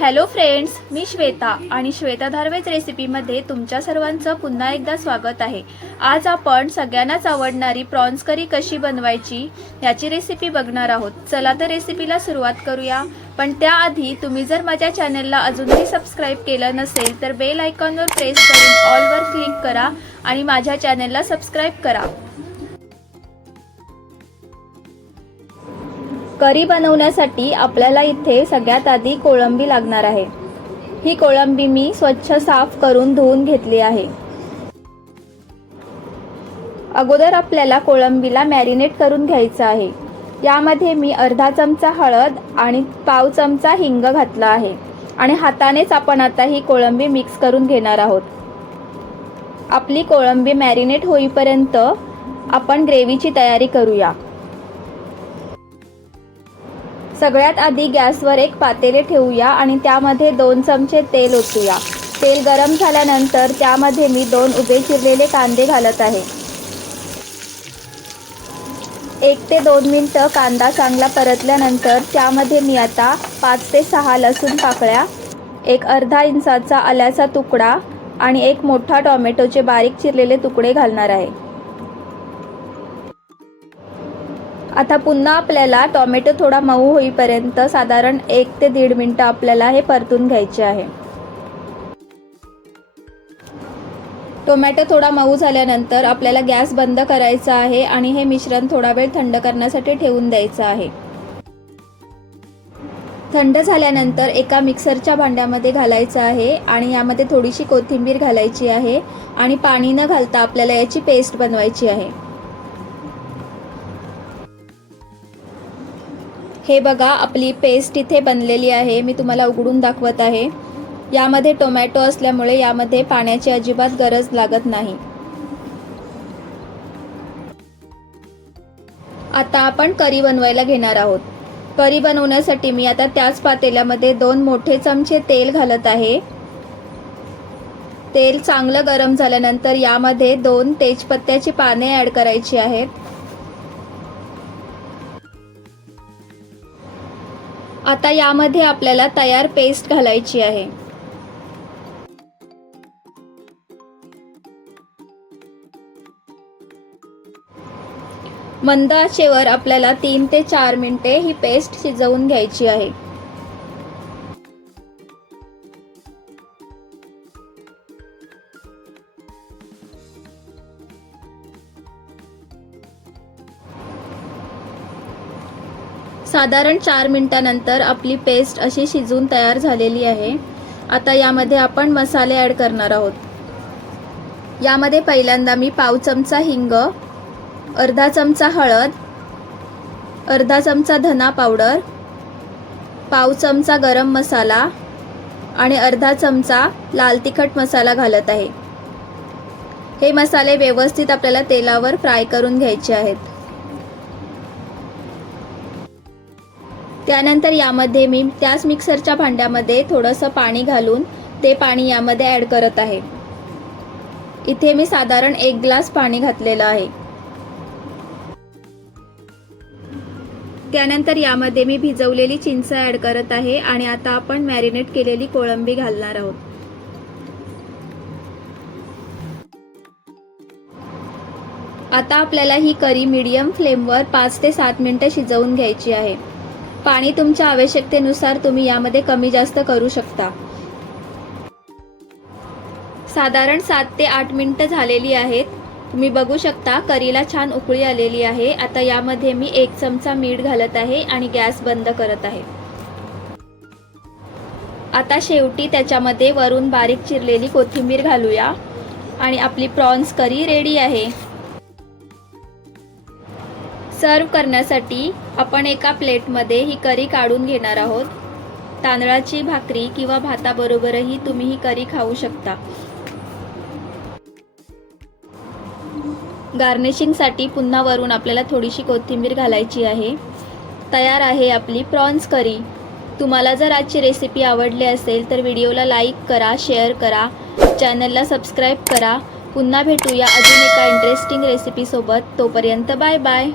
Hello friends मी श्वेता आणि श्वेता धारवेज रेसिपीमध्ये तुमच्या सर्वांचं पुन्हा एकदा स्वागत आहे. आज आपण सगळ्यांनाच आवडणारी प्रॉन्स करी कशी बनवायची याची रेसिपी बघणार आहोत. चला तर रेसिपीला सुरुवात करूया. पण त्याआधी तुम्ही जर माझ्या चॅनलला अजूनही सबस्क्राईब केलं नसेल तर बेल आयकॉनवर प्रेस करून ऑलवर क्लिक करा आणि माझ्या चॅनलला सबस्क्राईब करा. करी बनवण्यासाठी आपल्याला इथे सगळ्यात आधी कोळंबी लागणार आहे. ही कोळंबी मी स्वच्छ साफ करून धुवून घेतली आहे. अगोदर आपल्याला कोळंबीला मॅरिनेट करून घ्यायचं आहे. यामध्ये मी अर्धा चमचा हळद आणि पाव चमचा हिंग घातला आहे. आणि हातानेच आपण आता ही कोळंबी मिक्स करून घेणार आहोत. आपली कोळंबी मॅरिनेट होईपर्यंत आपण ग्रेव्हीची तयारी करूया. सगळ्यात आधी गॅसवर एक पातेले ठेवूया आणि त्यामध्ये दोन चमचे तेल ओतूया. तेल गरम झाल्यानंतर त्यामध्ये मी दोन उभे चिरलेले कांदे घालत आहे. एक ते दोन मिनटं कांदा चांगला परतल्यानंतर त्यामध्ये मी आता पाच ते सहा लसूण पाकळ्या एक अर्धा इंचाचा आल्याचा तुकडा आणि एक मोठा टॉमॅटोचे बारीक चिरलेले तुकडे घालणार आहे. आता पुन्हा आपल्याला टॉमॅटो थोडा मऊ होईपर्यंत साधारण एक ते दीड मिनटं आपल्याला हे परतून घ्यायचे आहे. टोमॅटो थोडा मऊ झाल्यानंतर आपल्याला गॅस बंद करायचा आहे आणि हे मिश्रण थोडा वेळ थंड करण्यासाठी ठेवून द्यायचं आहे. थंड झाल्यानंतर एका मिक्सरच्या भांड्यामध्ये घालायचं आहे आणि यामध्ये थोडीशी कोथिंबीर घालायची आहे आणि पाणी न घालता आपल्याला याची पेस्ट बनवायची आहे. हे बघा आपली पेस्ट इथे बनलेली आहे. मी तुम्हाला उघडून दाखवत आहे. यामध्ये टोमॅटो असल्यामुळे यामध्ये पाण्याची अजिबात गरज लागत नाही. आता आपण करी बनवायला घेणार आहोत. करी बनवण्यासाठी मी आता त्याच पातेल्यामध्ये दोन मोठे चमचे तेल घालत आहे. तेल चांगलं गरम झाल्यानंतर यामध्ये दोन तेजपत्त्याची पाने ॲड करायची आहेत. आता यामध्ये आपल्याला तयार पेस्ट घालायची आहे. मंद आचेवर आपल्याला तीन ते चार मिनिटे ही पेस्ट शिजवून घ्यायची आहे. साधारण चार मिनटानंतर आपली पेस्ट अशी शिजून तयार झालेली आहे. आता यामध्ये आपण मसाले ॲड करणार आहोत. यामध्ये पहिल्यांदा मी पाव चमचा हिंग अर्धा चमचा हळद अर्धा चमचा धना पावडर पाव चमचा गरम मसाला आणि अर्धा चमचा लाल तिखट मसाला घालत आहे. हे मसाले व्यवस्थित आपल्याला तेलावर फ्राय करून घ्यायचे आहेत. त्यानंतर यामध्ये मी त्याच मिक्सरच्या भांड्यामध्ये थोडंसं पाणी घालून ते पाणी यामध्ये ॲड करत आहे. इथे मी साधारण एक ग्लास पाणी घातलेलं आहे. त्यानंतर यामध्ये मी भिजवलेली चिंच ॲड करत आहे आणि आता आपण मॅरिनेट केलेली कोळंबी घालणार आहोत. आता आपल्याला ही करी मीडियम फ्लेमवर पाच ते सात मिनटं शिजवून घ्यायची आहे. पाणी तुमच्या आवश्यकतेनुसार तुम्ही यामध्ये कमी जास्त करू शकता. साधारण सात ते आठ मिनटं झालेली आहेत. तुम्ही बघू शकता करीला छान उकळी आलेली आहे. आता यामध्ये मी एक चमचा मीठ घालत आहे आणि गॅस बंद करत आहे. आता शेवटी त्याच्यामध्ये वरून बारीक चिरलेली कोथिंबीर घालूया. आणि आपली प्रॉन्स करी रेडी आहे. सर्व करण्यासाठी आपण एका प्लेटमध्ये ही करी काढून घेणार आहोत. तांदळाची भाकरी किंवा भाताबरोबरही तुम्ही ही करी खाऊ शकता. गार्निशिंगसाठी पुन्हा वरून आपल्याला थोडीशी कोथिंबीर घालायची आहे. तयार आहे आपली प्रॉन्स करी. तुम्हाला जर आजची रेसिपी आवडली असेल तर व्हिडिओला लाईक करा शेअर करा चॅनलला सबस्क्राईब करा. पुन्हा भेटूया अजून एका इंटरेस्टिंग रेसिपीसोबत तोपर्यंत बाय बाय.